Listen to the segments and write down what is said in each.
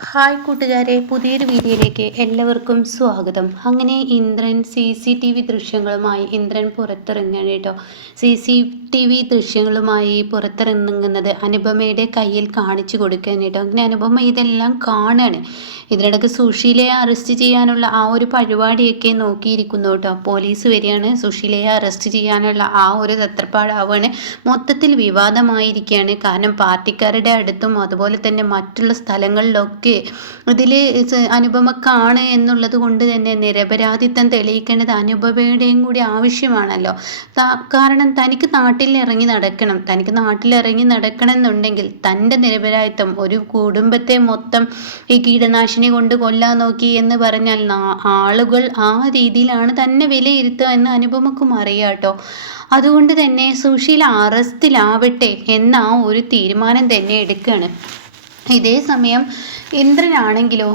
Hi കൂട്ടുകാരെ പുതിയൊരു വീഡിയോയിലേക്ക് എല്ലാവർക്കും സ്വാഗതം. അങ്ങനെ Indran C C T V ദൃശ്യങ്ങളുമായി Indran പുറത്തിറങ്ങുകയാണ് കേട്ടോ. സി സി ടി വി ദൃശ്യങ്ങളുമായി പുറത്തിറങ്ങുന്നത് അനുപമയുടെ കയ്യിൽ കാണിച്ചു കൊടുക്കാൻ കേട്ടോ. അങ്ങനെ അനുപമ ഇതെല്ലാം കാണുകയാണ് ഇതിനിടയ്ക്ക് സുശീലയെ അറസ്റ്റ് ചെയ്യാനുള്ള ആ ഒരു പരിപാടിയൊക്കെ നോക്കിയിരിക്കുന്നു കേട്ടോ. പോലീസ് വരികയാണ്. സുശീലയെ അറസ്റ്റ് ചെയ്യാനുള്ള ആ ഒരു തത്രപ്പാടാവാണ്. മൊത്തത്തിൽ വിവാദമായിരിക്കുകയാണ്. കാരണം പാർട്ടിക്കാരുടെ അടുത്തും അതുപോലെ തന്നെ മറ്റുള്ള സ്ഥലങ്ങളിലൊക്കെ ഇതിൽ അനുപമക്കാണ് എന്നുള്ളത് കൊണ്ട് തന്നെ നിരപരാധിത്വം തെളിയിക്കേണ്ടത് അനുപമയുടെയും കൂടി ആവശ്യമാണല്ലോ. കാരണം തനിക്ക് നാട്ടിൽ ഇറങ്ങി നടക്കണം. തനിക്ക് നാട്ടിൽ ഇറങ്ങി നടക്കണം എന്നുണ്ടെങ്കിൽ തന്റെ നിരപരാധിത്വം ഒരു കുടുംബത്തെ മൊത്തം ഈ കീടനാശിനി കൊണ്ട് കൊല്ലാൻ നോക്കി എന്ന് പറഞ്ഞാൽ ആളുകൾ ആ രീതിയിലാണ് തന്നെ വിലയിരുത്തുക എന്ന് അനുപമക്കും അറിയാം കേട്ടോ. അതുകൊണ്ട് തന്നെ സുശീല അറസ്റ്റിലാവട്ടെ എന്ന ഒരു തീരുമാനം തന്നെ എടുക്കുകയാണ് ഇതേ സമയം ഇന്ദ്രനാണെങ്കിലോ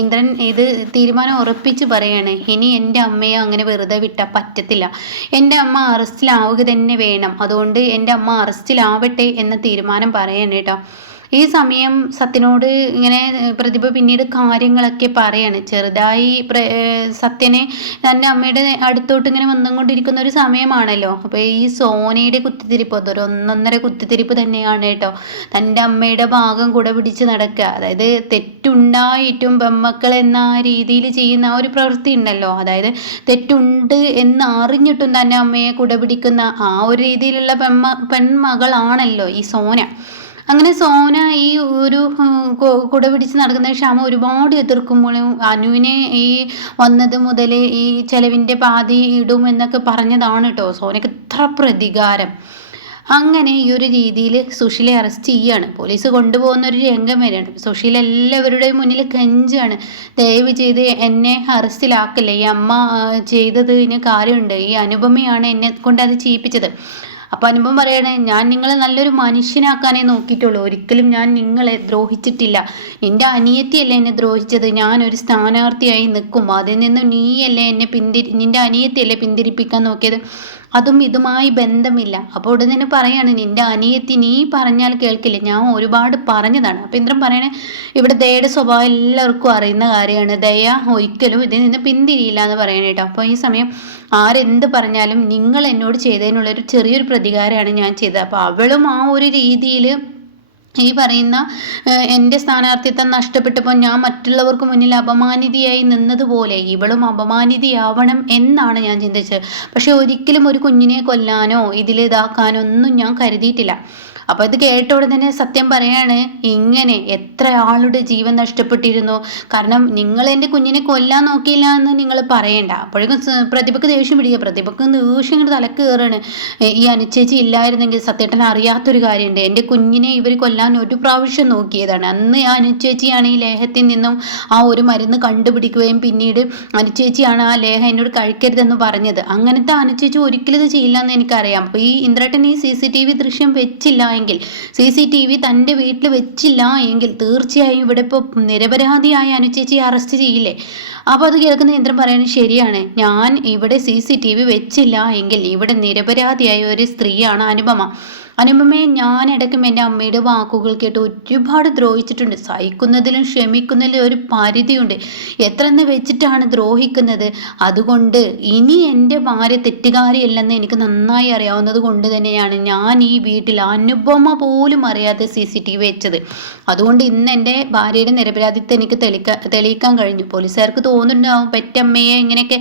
ഇന്ദ്രൻ ഇത് തീരുമാനം ഉറപ്പിച്ച് പറയാണ് ഇനി എന്റെ അമ്മയെ അങ്ങനെ വെറുതെ വിട്ടാൽ പറ്റത്തില്ല. എന്റെ അമ്മ അറസ്റ്റിലാവുക തന്നെ വേണം. അതുകൊണ്ട് എന്റെ അമ്മ അറസ്റ്റിലാവട്ടെ എന്ന തീരുമാനം പറയാണ് കേട്ടോ. ഈ സമയം സത്യനോട് ഇങ്ങനെ പ്രതിഭ പിന്നീട് കാര്യങ്ങളൊക്കെ പറയാണ്. ചെറുതായി സത്യനെ തന്റെ അമ്മയുടെ അടുത്തോട്ട് ഇങ്ങനെ വന്നുകൊണ്ടിരിക്കുന്ന ഒരു സമയമാണല്ലോ. അപ്പോൾ ഈ സോനയുടെ കുത്തിത്തിരിപ്പ് അതൊരു ഒന്നൊന്നര കുത്തിത്തിരിപ്പ് തന്നെയാണ് കേട്ടോ. തന്റെ അമ്മയുടെ ഭാഗം കൂടെ പിടിച്ച് നടക്കുക. അതായത് തെറ്റുണ്ടായിട്ടും പെമ്മക്കൾ എന്ന രീതിയിൽ ചെയ്യുന്ന ആ ഒരു പ്രവൃത്തി ഉണ്ടല്ലോ. അതായത് തെറ്റുണ്ട് എന്ന് അറിഞ്ഞിട്ടും തന്നെ അമ്മയെ കുടപിടിക്കുന്ന ആ ഒരു രീതിയിലുള്ള പെമ്മ പെൺമകളാണല്ലോ ഈ സോന. അങ്ങനെ സോന ഈ ഒരു കുട പിടിച്ച് നടക്കുന്ന ക്ഷമ ഒരുപാട് എതിർക്കുമ്പോഴും അനുവിനെ ഈ വന്നത് മുതൽ ഈ ചെലവിന്റെ പാതി ഇടും എന്നൊക്കെ പറഞ്ഞതാണ് കേട്ടോ സോനയ്ക്ക് ഇത്ര പ്രതികാരം. അങ്ങനെ ഈ ഒരു രീതിയിൽ സുശീലെ അറസ്റ്റ് ചെയ്യാണ്. പോലീസ് കൊണ്ടുപോകുന്ന ഒരു രംഗം വരെയാണ്. സുശീല എല്ലാവരുടെയും മുന്നിൽ കെഞ്ചാണ്. ദയവ് ചെയ്ത് എന്നെ അറസ്റ്റിലാക്കില്ല? ഈ അമ്മ ചെയ്തതിന് കാര്യമുണ്ട്. ഈ അനുപമയാണ് എന്നെ കൊണ്ട് അത് ചെയ്യിപ്പിച്ചത്. അപ്പോൾ അനുപം പറയണേ ഞാൻ നിങ്ങളെ നല്ലൊരു മനുഷ്യനാക്കാനേ നോക്കിയിട്ടുള്ളൂ. ഒരിക്കലും ഞാൻ നിങ്ങളെ ദ്രോഹിച്ചിട്ടില്ല. നിന്റെ അനിയത്തിയല്ലേ എന്നെ ദ്രോഹിച്ചത്? ഞാൻ ഒരു സ്ഥാനാർത്ഥിയായി നിൽക്കും. അതിൽ നിന്നും നീയല്ലേ എന്നെ പിന്തിരി നിന്റെ അനിയത്തിയല്ലേ പിന്തിരിപ്പിക്കാൻ നോക്കിയത്? അതും ഇതുമായി ബന്ധമില്ല. അപ്പോൾ ഉടനെ പറയാണ് നിന്റെ അനിയത്തി നീ പറഞ്ഞാൽ കേൾക്കില്ല. ഞാൻ ഒരുപാട് പറഞ്ഞതാണ്. അപ്പം ഇന്ദ്രൻ പറയണേ ഇവിടെ ദയയുടെ സ്വഭാവം എല്ലാവർക്കും അറിയുന്ന കാര്യമാണ്. ദയ ഒരിക്കലും ഇതിൽ നിന്ന് പിന്തിരിയില്ല എന്ന് പറയണേ കേട്ടോ. അപ്പോൾ ഈ സമയം ആരെന്ത് പറഞ്ഞാലും നിങ്ങൾ എന്നോട് ചെയ്തതിനുള്ളൊരു ചെറിയൊരു പ്രതികാരമാണ് ഞാൻ ചെയ്തത്. അപ്പോൾ അവളും ആ ഒരു രീതിയിൽ ഈ പറയുന്ന എന്റെ സ്ഥാനാർത്ഥിത്വം നഷ്ടപ്പെട്ടപ്പോൾ ഞാൻ മറ്റുള്ളവർക്ക് മുന്നിൽ അപമാനിതയായി നിന്നതുപോലെ ഇവളും അപമാനിതയാവണം എന്നാണ് ഞാൻ ചിന്തിച്ചത്. പക്ഷെ ഒരിക്കലും ഒരു കുഞ്ഞിനെ കൊല്ലാനോ ഇതിൽ ഇതാക്കാനോ ഒന്നും ഞാൻ കരുതിയിട്ടില്ല. അപ്പോൾ ഇത് കേട്ട ഉടനെ സത്യം പറയാണ് ഇങ്ങനെ എത്ര ആളുടെ ജീവൻ നഷ്ടപ്പെട്ടിരുന്നു? കാരണം നിങ്ങൾ എന്റെ കുഞ്ഞിനെ കൊല്ലാൻ നോക്കിയില്ല എന്ന് നിങ്ങൾ പറയണ്ട. അപ്പോഴേക്കും പ്രതിഭക്ക് ദേഷ്യം പിടിക്കുക. പ്രതിഭക്ക് ദേഷ്യം ഇങ്ങനെ തലക്ക് കയറാണ് ഈ അനുചേച്ചി ഇല്ലായിരുന്നെങ്കിൽ സത്യേട്ടൻ അറിയാത്തൊരു കാര്യമുണ്ട്. എന്റെ കുഞ്ഞിനെ ഇവർ കൊല്ലാൻ ഒരു പ്രാവശ്യം നോക്കിയതാണ്. അന്ന് ആ അനുചേച്ചിയാണ് ഈ ലേഹത്തിൽ നിന്നും ആ ഒരു മരുന്ന് കണ്ടുപിടിക്കുകയും പിന്നീട് അനുചേച്ചിയാണ് ആ ലേഹം എന്നോട് കഴിക്കരുതെന്ന് പറഞ്ഞത്. അങ്ങനത്തെ അനുചേച്ചി ഒരിക്കലും ഇത് ചെയ്യില്ല എന്ന് എനിക്കറിയാം. അപ്പോൾ ഈ ഇന്ദ്രട്ടൻ ഈ സി സി ടി വി ദൃശ്യം വെച്ചില്ല എങ്കിൽ സി സി ടി വി തന്റെ വീട്ടിൽ വെച്ചില്ല എങ്കിൽ തീർച്ചയായും ഇവിടെ ഇപ്പോൾ നിരപരാധിയായ അനുചേച്ചി അറസ്റ്റ് ചെയ്യില്ലേ? അപ്പോൾ അത് കേൾക്കുന്ന യന്ത്രം പറയുന്നത് ശരിയാണ്. ഞാൻ ഇവിടെ സി സി ടി വി വെച്ചില്ല എങ്കിൽ ഇവിടെ നിരപരാധിയായ ഒരു സ്ത്രീയാണ് അനുപമ. അനുപമയെ ഞാനിടയ്ക്കും എന്റെ അമ്മയുടെ വാക്കുകൾ കേട്ട് ഒരുപാട് ദ്രോഹിച്ചിട്ടുണ്ട്. സഹിക്കുന്നതിലും ക്ഷമിക്കുന്നതിലും ഒരു പരിധിയുണ്ട്. എത്ര എന്ന് വെച്ചിട്ടാണ് ദ്രോഹിക്കുന്നത്? അതുകൊണ്ട് ഇനി എന്റെ ഭാര്യ തെറ്റുകാരിയല്ലെന്ന് എനിക്ക് നന്നായി അറിയാവുന്നത് കൊണ്ട് തന്നെയാണ് ഞാൻ ഈ വീട്ടിൽ അനുപമ പോലും അറിയാതെ സി സി ടി വി വെച്ചത്. അതുകൊണ്ട് ഇന്ന് എന്റെ ഭാര്യയുടെ നിരപരാധിത്വം എനിക്ക് തെളിക്കാൻ തെളിയിക്കാൻ കഴിഞ്ഞു. പോലീസുകാർക്ക് തോന്നുന്നുണ്ടാവും പെറ്റമ്മയെ ഇങ്ങനെയൊക്കെ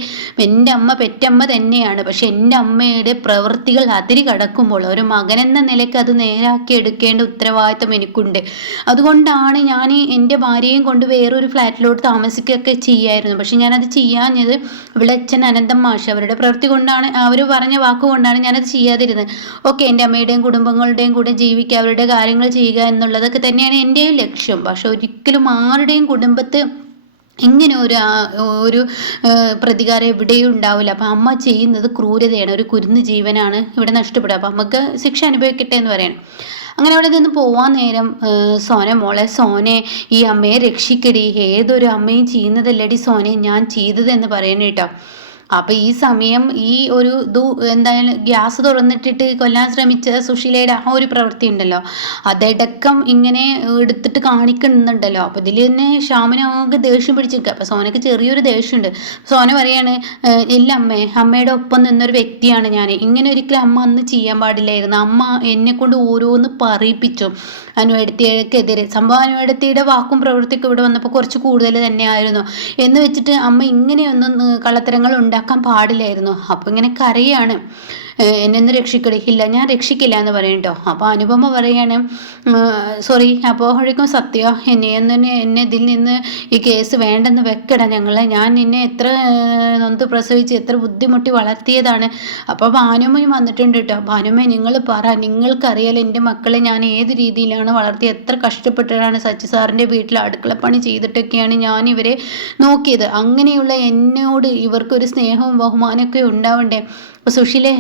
എന്റെ അമ്മ പെറ്റമ്മ തന്നെയാണ്. പക്ഷെ എന്റെ അമ്മയുടെ പ്രവൃത്തികൾ അതിരി കടക്കുമ്പോൾ ഒരു മകനെന്ന നിലയ്ക്ക് അത് നേരാക്കി എടുക്കേണ്ട ഉത്തരവാദിത്തം എനിക്കുണ്ട്. അതുകൊണ്ടാണ് ഞാൻ എന്റെ ഭാര്യയും കൊണ്ട് വേറൊരു ഫ്ലാറ്റിലോട്ട് താമസിക്കുകയൊക്കെ ചെയ്യായിരുന്നു. പക്ഷെ ഞാനത് ചെയ്യാഞ്ഞത് ഇവിടെ അച്ഛൻ അനന്തം മാഷ്. അവരുടെ പ്രവൃത്തി കൊണ്ടാണ് അവർ പറഞ്ഞ വാക്കുകൊണ്ടാണ് ഞാനത് ചെയ്യാതിരുന്നത്. ഓക്കെ എന്റെ അമ്മയുടെയും കുടുംബങ്ങളുടെയും കൂടെ ജീവിക്കുക അവരുടെ കാര്യങ്ങൾ ചെയ്യുക എന്നുള്ളതൊക്കെ തന്നെയാണ് എന്റെയും ലക്ഷ്യം. പക്ഷെ ഒരിക്കലും ആരുടെയും കുടുംബത്ത് ഇങ്ങനെ ഒരു ഒരു പ്രതികാരം എവിടെയും ഉണ്ടാവില്ല. അപ്പം അമ്മ ചെയ്യുന്നത് ക്രൂരതയാണ്. ഒരു കുരുന്ന് ജീവനാണ് ഇവിടെ നഷ്ടപ്പെടുക. അപ്പം നമുക്ക് ശിക്ഷ അനുഭവിക്കട്ടെ എന്ന് പറയണം. അങ്ങനെ അവിടെ നിന്ന് പോവാൻ നേരം സോന മോളെ സോനെ ഈ അമ്മയെ രക്ഷിക്കടി. ഏതൊരു അമ്മയും ചെയ്യുന്നതല്ലടി സോനെ. ഞാൻ ചെയ്തതെന്ന് പറയണ കേട്ടോ അപ്പോൾ ഈ സമയം ഈ ഒരു എന്തായാലും ഗ്യാസ് തുറന്നിട്ടിട്ട് കൊല്ലാൻ ശ്രമിച്ച സുശീലയുടെ ആ ഒരു പ്രവൃത്തി ഉണ്ടല്ലോ. അതടക്കം ഇങ്ങനെ എടുത്തിട്ട് കാണിക്കുന്നുണ്ടല്ലോ. അപ്പോൾ ഇതിൽ തന്നെ ശ്യാമിനാകെ ദേഷ്യം പിടിച്ചിരിക്കുക അപ്പോൾ സോനക്ക് ചെറിയൊരു ദേഷ്യമുണ്ട്. സോന പറയാണ് "ഏഹ് ഇല്ല അമ്മേ അമ്മയുടെ ഒപ്പം നിന്നൊരു വ്യക്തിയാണ് ഞാൻ ഇങ്ങനെ ഒരിക്കലും അമ്മ അന്ന് ചെയ്യാൻ പാടില്ലായിരുന്നു. അമ്മ എന്നെ കൊണ്ട് ഓരോന്ന് പറയിപ്പിച്ചു. അനുവേടത്തിയക്കെതിരെ. സംഭവം അനുവേടത്തിയുടെ വാക്കും പ്രവൃത്തിക്കും ഇവിടെ വന്നപ്പോൾ കുറച്ച് കൂടുതൽ തന്നെയായിരുന്നു. എന്ന് വെച്ചിട്ട് അമ്മ ഇങ്ങനെയൊന്നും കള്ളത്തരങ്ങൾ കള്ളത്തരങ്ങൾ ഉണ്ടാക്കാൻ പാടില്ലായിരുന്നു. അപ്പോൾ ഇങ്ങനെ കരയാണ്. എന്നെ ഒന്ന് രക്ഷിക്കടി ഞാൻ രക്ഷിക്കില്ല എന്ന് പറയും കേട്ടോ അപ്പോൾ അനുപമ പറയാണ് സോറി അപ്പോഴേക്കും സത്യ. എന്നെ എന്നെ എന്നെ ഇതിൽ നിന്ന് ഈ കേസ് വേണ്ടെന്ന് വെക്കട ഞങ്ങളെ. ഞാൻ നിന്നെ എത്ര നൊന്ത് പ്രസവിച്ച് എത്ര ബുദ്ധിമുട്ടി വളർത്തിയതാണ്. അപ്പോൾ ഭാനുമയും വന്നിട്ടുണ്ട് കേട്ടോ ഭാനുമ നിങ്ങൾ പറ. നിങ്ങൾക്കറിയാലോ എന്റെ മക്കളെ ഞാൻ ഏത് രീതിയിലാണ് വളർത്തി എത്ര കഷ്ടപ്പെട്ടിട്ടാണ് സച്ചി സാറിന്റെ വീട്ടിൽ അടുക്കളപ്പണി ചെയ്തിട്ടൊക്കെയാണ് ഞാൻ ഇവരെ നോക്കിയത്. അങ്ങനെയുള്ള എന്നോട് ഇവർക്കൊരു സ്നേഹവും ബഹുമാനമൊക്കെ ഉണ്ടാവണ്ടേ? അപ്പോൾ സുശീലെ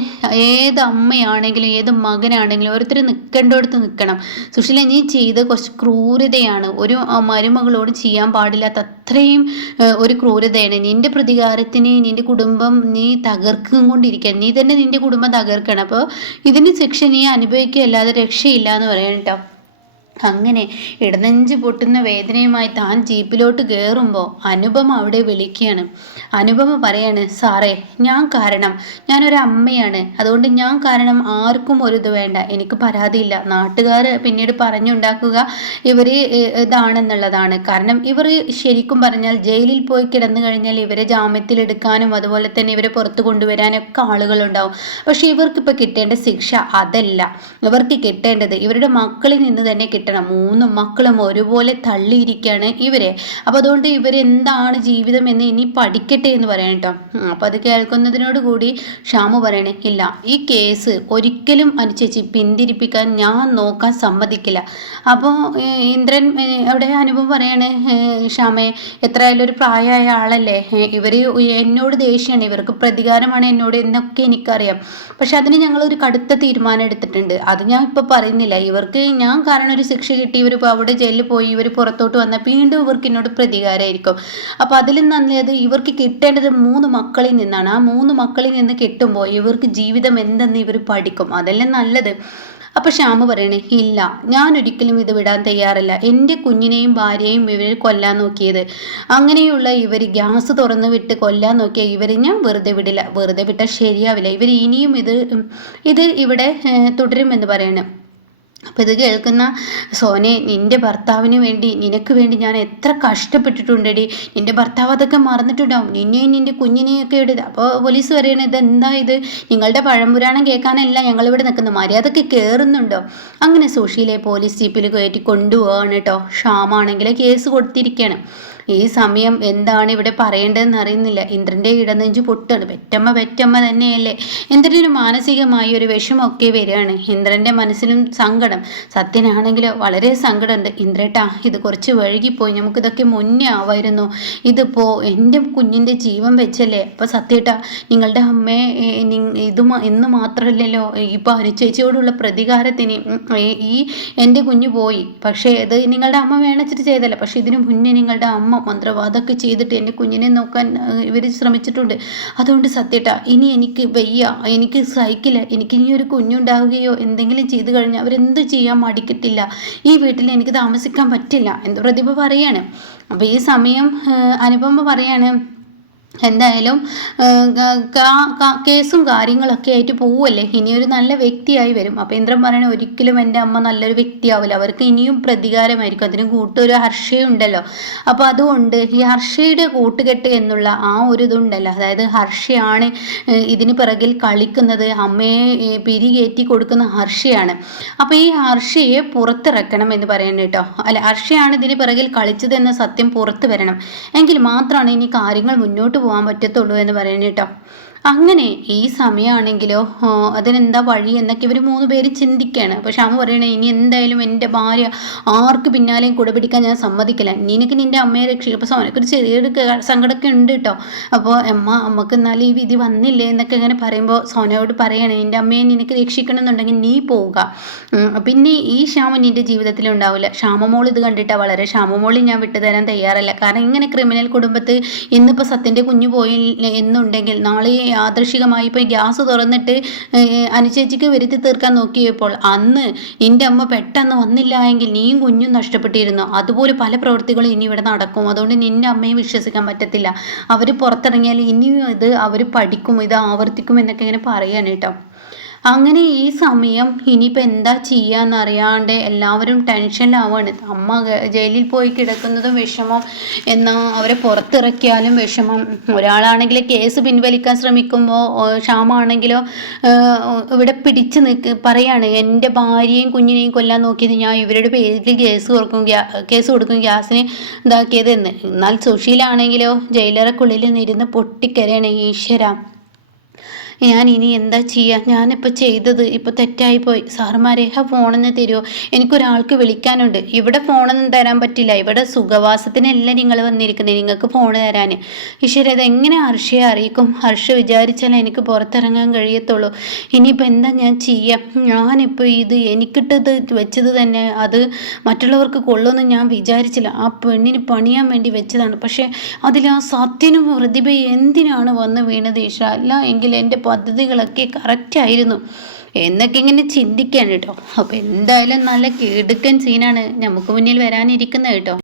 ഏത് അമ്മയാണെങ്കിലും ഏത് മകനാണെങ്കിലും ഓരോരുത്തർ നിൽക്കേണ്ടടുത്ത് നിൽക്കണം സുശീല നീ ചെയ്ത് കുറച്ച് ക്രൂരതയാണ്. ഒരു മരുമകളോട് ചെയ്യാൻ പാടില്ലാത്ത അത്രയും ഒരു ക്രൂരതയാണ്. നിന്റെ പ്രതികാരത്തിന് നിന്റെ കുടുംബം നീ തകർക്കും കൊണ്ടിരിക്കുക നീ തന്നെ നിന്റെ കുടുംബം തകർക്കണം. അപ്പോൾ ഇതിന് ശിക്ഷ നീ അനുഭവിക്കുക അല്ലാതെ രക്ഷയില്ല എന്ന് പറയാം കേട്ടോ അങ്ങനെ ഇടനെഞ്ച് പൊട്ടുന്ന വേദനയുമായി താൻ ജീപ്പിലോട്ട് കയറുമ്പോൾ അനുപമ അവിടെ വിളിക്കുകയാണ്. അനുപമ പറയാണ് സാറേ ഞാൻ കാരണം. ഞാനൊരു അമ്മയാണ്. അതുകൊണ്ട് ഞാൻ കാരണം ആർക്കും ഒരു ഇത് വേണ്ട. എനിക്ക് പരാതിയില്ല. നാട്ടുകാർ പിന്നീട് പറഞ്ഞുണ്ടാക്കുക ഇവർ ഇതാണെന്നുള്ളതാണ്. കാരണം ഇവർ ശരിക്കും പറഞ്ഞാൽ ജയിലിൽ പോയി കിടന്നു കഴിഞ്ഞാൽ ഇവരെ ജാമ്യത്തിലെടുക്കാനും അതുപോലെ തന്നെ ഇവരെ പുറത്ത് കൊണ്ടുവരാനൊക്കെ ആളുകളുണ്ടാവും. പക്ഷേ ഇവർക്കിപ്പോൾ കിട്ടേണ്ട ശിക്ഷ അതല്ല. ഇവർക്ക് കിട്ടേണ്ടത് ഇവരുടെ മക്കളിൽ നിന്ന് തന്നെ കിട്ടണം. മൂന്നും മക്കളും ഒരുപോലെ തള്ളിയിരിക്കുകയാണ് ഇവരെ. അപ്പോൾ അതുകൊണ്ട് ഇവരെന്താണ് ജീവിതം എന്ന് ഇനി പഠിക്കട്ടെ എന്ന് പറയണം കേട്ടോ. അപ്പോൾ അത് കേൾക്കുന്നതിനോട് കൂടി ഷാമു പറയണേ ഇല്ല ഈ കേസ് ഒരിക്കലും അനുചേച്ചി പിന്തിരിപ്പിക്കാൻ ഞാൻ നോക്കാൻ സമ്മതിക്കില്ല. അപ്പോൾ ഇന്ദ്രൻ അവിടെ അനുഭവം പറയാണ് ഷാമേ എത്രയായാലും ഒരു പ്രായമായ ആളല്ലേ? ഇവർ എന്നോട് ദേഷ്യമാണ് ഇവർക്ക് പ്രതികാരമാണ് എന്നോട് എന്നൊക്കെ എനിക്കറിയാം. പക്ഷെ അതിന് ഒരു കടുത്ത തീരുമാനം എടുത്തിട്ടുണ്ട്. അത് ഞാൻ ഇപ്പോൾ പറയുന്നില്ല. ഇവർക്ക് ഞാൻ കാരണം ഒരു ശിക്ഷ കിട്ടി ഇവർ ഇപ്പോൾ അവിടെ ജയിലിൽ പോയി ഇവർ പുറത്തോട്ട് വന്നാൽ വീണ്ടും ഇവർക്ക് എന്നോട് പ്രതികാരമായിരിക്കും. അപ്പോൾ അതിലും നല്ലത് ഇവർക്ക് കിട്ടേണ്ടത് മൂന്ന് മക്കളിൽ നിന്നാണ്. ആ മൂന്ന് മക്കളിൽ നിന്ന് കിട്ടുമ്പോൾ ഇവർക്ക് ജീവിതം എന്തെന്ന് ഇവർ പഠിക്കും. അതല്ലേ നല്ലത്. അപ്പൊ ശ്യാമ പറയണേ ഇല്ല ഞാൻ ഒരിക്കലും ഇത് വിടാൻ തയ്യാറല്ല. എന്റെ കുഞ്ഞിനെയും ഭാര്യയെയും ഇവർ കൊല്ലാൻ നോക്കിയത്. അങ്ങനെയുള്ള ഇവർ ഗ്യാസ് തുറന്നു വിട്ട് കൊല്ലാൻ നോക്കിയ ഇവരെ ഞാൻ വെറുതെ വിടില്ല. വെറുതെ വിട്ടാൽ ശരിയാവില്ല. ഇവർ ഇനിയും ഇത് ഇത് ഇവിടെ തുടരുമെന്ന് പറയണം. അപ്പോൾ ഇത് കേൾക്കുന്ന സോനെ നിന്റെ ഭർത്താവിന് വേണ്ടി നിനക്ക് വേണ്ടി ഞാൻ എത്ര കഷ്ടപ്പെട്ടിട്ടുണ്ടടി. നിന്റെ ഭർത്താവ് അതൊക്കെ മറന്നിട്ടുണ്ടാവും. നിന്നെയും നിന്റെ കുഞ്ഞിനെയൊക്കെ ഇവിടെ അപ്പോൾ പോലീസ് പറയണത് ഇതെന്താ ഇത്? നിങ്ങളുടെ പഴംപുരാണം കേൾക്കാനല്ല ഞങ്ങളിവിടെ നിൽക്കുന്നത്. മര്യാദയ്ക്ക് കയറുന്നുണ്ടോ അങ്ങനെ സുഷീലെ പോലീസ് ജീപ്പിൽ കയറ്റി കൊണ്ടുപോവാണ് കേട്ടോ. ഷാമാണെങ്കിൽ കേസ് കൊടുത്തിരിക്കുകയാണ് ഈ സമയം എന്താണ് ഇവിടെ പറയേണ്ടതെന്ന് അറിയുന്നില്ല. ഇന്ദ്രന്റെ ഇടനെഞ്ച് പൊട്ടാണ്. പെറ്റമ്മ പെറ്റമ്മ തന്നെയല്ലേ. ഇന്ദ്രനൊരു മാനസികമായ ഒരു വിഷമമൊക്കെ വരികയാണ്. ഇന്ദ്രന്റെ മനസ്സിലും സങ്കടം. സത്യനാണെങ്കിൽ വളരെ സങ്കടമുണ്ട്. ഇന്ദ്രേട്ടാ ഇത് കുറച്ച് വഴുകിപ്പോയി. നമുക്കിതൊക്കെ മുന്നേ ആവായിരുന്നു. ഇതിപ്പോൾ എന്റെ കുഞ്ഞിന്റെ ജീവൻ വെച്ചല്ലേ. അപ്പോൾ സത്യേട്ടാ നിങ്ങളുടെ അമ്മയെ ഇത് എന്ന് മാത്രമല്ലല്ലോ ഇപ്പോൾ അനുചേച്ചിയോടുള്ള പ്രതികാരത്തിന് ഈ എന്റെ കുഞ്ഞു പോയി. പക്ഷേ ഇത് നിങ്ങളുടെ അമ്മ വേണച്ചിട്ട് ചെയ്തല്ല. പക്ഷേ ഇതിനു മുന്നേ നിങ്ങളുടെ അമ്മ മന്ത്രവാദമൊക്കെ ചെയ്തിട്ട് എന്റെ കുഞ്ഞിനെ നോക്കാൻ ഇവർ ശ്രമിച്ചിട്ടുണ്ട്. അതുകൊണ്ട് സത്യേട്ടാ ഇനി എനിക്ക് വയ്യ എനിക്ക് സഹിക്കില്ല എനിക്ക് ഇനി ഒരു കുഞ്ഞുണ്ടാവുകയോ എന്തെങ്കിലും ചെയ്തു കഴിഞ്ഞാൽ അവരെന്ത് ചെയ്യാൻ മടിക്കത്തില്ല. ഈ വീട്ടിൽ എനിക്ക് താമസിക്കാൻ പറ്റില്ല എന്ന് പ്രതിഭ പറയാണ്. അപ്പോൾ ഈ സമയം അനുപമ പറയാണ് എന്തായാലും കേസും കാര്യങ്ങളൊക്കെ ആയിട്ട് പോവുമല്ലേ ഇനിയൊരു നല്ല വ്യക്തിയായി വരും. അപ്പോൾ ഇന്ദ്രൻ പറയണ ഒരിക്കലും എന്റെ അമ്മ നല്ലൊരു വ്യക്തിയാവില്ല. അവർക്ക് ഇനിയും പ്രതികാരമായിരിക്കും. അതിന് കൂട്ടൊരു ഹർഷയുണ്ടല്ലോ. അപ്പോൾ അതുകൊണ്ട് ഈ ഹർഷയുടെ കൂട്ടുകെട്ട് എന്നുള്ള ആ ഒരു ഇതുണ്ടല്ലോ. അതായത് ഹർഷയാണ് ഇതിന് പിറകിൽ കളിക്കുന്നത് അമ്മയെ പിരികേറ്റി കൊടുക്കുന്ന ഹർഷയാണ്. അപ്പോൾ ഈ ഹർഷയെ പുറത്തിറക്കണം എന്ന് പറയുന്നത് കേട്ടോ. അല്ല ഹർഷയാണ് ഇതിന് പിറകിൽ കളിച്ചത് എന്ന സത്യം പുറത്തു വരണം. എങ്കിൽ മാത്രമാണ് ഇനി കാര്യങ്ങൾ മുന്നോട്ട് പോകാൻ പറ്റത്തുള്ളൂ എന്ന് പറയുന്നത് അങ്ങനെ ഈ സമയമാണെങ്കിലോ അതിനെന്താ വഴി എന്നൊക്കെ ഇവർ മൂന്ന് പേര് ചിന്തിക്കുകയാണ് അപ്പോൾ ഷാമു പറയണേ ഇനി എന്തായാലും എന്റെ ഭാര്യ ആർക്ക് പിന്നാലെയും കൂടെ പിടിക്കാൻ ഞാൻ സമ്മതിക്കില്ല. നിനക്ക് നിന്റെ അമ്മയെ രക്ഷിക്കും അപ്പോൾ സോനക്കൊരു ചെറിയൊരു സങ്കടമൊക്കെ ഉണ്ട് കേട്ടോ അപ്പോൾ അമ്മ അമ്മയ്ക്ക് എന്നാലും ഈ വിധി വന്നില്ലേ എന്നൊക്കെ ഇങ്ങനെ പറയുമ്പോൾ സോനയോട് പറയണേ എന്റെ അമ്മയെ നിനക്ക് രക്ഷിക്കണമെന്നുണ്ടെങ്കിൽ നീ പോവുക. പിന്നെ ഈ ക്ഷാമം നിന്റെ ജീവിതത്തിൽ ഉണ്ടാവില്ല ക്ഷാമമോൾ ഇത് കണ്ടിട്ടാണ് വളരെ ക്ഷാമമോൾ ഞാൻ വിട്ടുതരാൻ തയ്യാറല്ല. കാരണം ഇങ്ങനെ ക്രിമിനൽ കുടുംബത്ത് ഇന്നിപ്പോൾ സത്യന്റെ കുഞ്ഞു പോയി എന്നുണ്ടെങ്കിൽ നാളെ യാദൃശികമായി ഇപ്പോൾ ഗ്യാസ് തുറന്നിട്ട് അനുചേച്ചിക്ക് വരുത്തി തീർക്കാൻ നോക്കിയപ്പോൾ അന്ന് എന്റെ അമ്മ പെട്ടെന്ന് വന്നില്ല എങ്കിൽ നീയും കുഞ്ഞും നഷ്ടപ്പെട്ടിരുന്നു. അതുപോലെ പല പ്രവൃത്തികളും ഇനി ഇവിടെ നടക്കും. അതുകൊണ്ട് നിന്റെ അമ്മയെ വിശ്വസിക്കാൻ പറ്റത്തില്ല. അവർ പുറത്തിറങ്ങിയാൽ ഇനിയും ഇത് അവർ പഠിക്കും ഇത് ആവർത്തിക്കും എന്നൊക്കെ ഇങ്ങനെ പറയാണ് കേട്ടോ. അങ്ങനെ ഈ സമയം ഇനിയിപ്പോൾ എന്താ ചെയ്യാന്നറിയാണ്ട് എല്ലാവരും ടെൻഷനിലാവാണ്. അമ്മ ജയിലിൽ പോയി കിടക്കുന്നതും വിഷമം. എന്നാൽ അവരെ പുറത്തിറക്കിയാലും വിഷമം. ഒരാളാണെങ്കിൽ കേസ് പിൻവലിക്കാൻ ശ്രമിക്കുമ്പോൾ ക്ഷാമാണെങ്കിലോ ഇവിടെ പിടിച്ച് നിൽക്ക് പറയാണ് എന്റെ ഭാര്യയും കുഞ്ഞിനെയും കൊല്ലാൻ നോക്കിയത് ഞാൻ ഇവരുടെ പേരിൽ കേസ് കൊടുക്കും കേസ് കൊടുക്കും ഗ്യാസിന് ഇതാക്കിയതെന്ന്. എന്നാൽ സുശീലാണെങ്കിലോ ജയിലറക്കുള്ളിൽ നിന്നിരുന്ന് പൊട്ടിക്കരയാണ് ഈശ്വര. ഞാൻ ഇനി എന്താ ചെയ്യുക ഞാനിപ്പോൾ ചെയ്തത് ഇപ്പോൾ തെറ്റായിപ്പോയി സാറുമാരെ ആ ഫോണെന്ന് തരുമോ എനിക്കൊരാൾക്ക് വിളിക്കാനുണ്ട്. ഇവിടെ ഫോണൊന്നും തരാൻ പറ്റില്ല. ഇവിടെ സുഖവാസത്തിനല്ല നിങ്ങൾ വന്നിരിക്കുന്നത് നിങ്ങൾക്ക് ഫോൺ തരാൻ ഈശ്വര ഇതെങ്ങനെ ഹർഷയെ അറിയിക്കും? ഹർഷ വിചാരിച്ചാൽ എനിക്ക് പുറത്തിറങ്ങാൻ കഴിയത്തുള്ളൂ. ഇനിയിപ്പോൾ എന്താ ഞാൻ ചെയ്യുക ഞാനിപ്പോൾ ഇത് എനിക്കിട്ടത് വെച്ചത് തന്നെ അത് മറ്റുള്ളവർക്ക് കൊള്ളുമെന്ന് ഞാൻ വിചാരിച്ചില്ല. ആ പെണ്ണിന് പണിയാൻ വേണ്ടി വെച്ചതാണ്. പക്ഷേ അതിൽ ആ സത്യനും പ്രതിഭ എന്തിനാണ് വന്ന് വീണത് ഈശ അല്ല എങ്കിൽ എന്റെ പദ്ധതികളൊക്കെ കറക്റ്റായിരുന്നു എന്നൊക്കെ ഇങ്ങനെ ചിന്തിക്കാൻ കേട്ടോ. അപ്പോൾ എന്തായാലും നല്ല കേടുക്കൻ സീനാണ് നമുക്ക് മുന്നിൽ വരാനിരിക്കുന്നത് കേട്ടോ.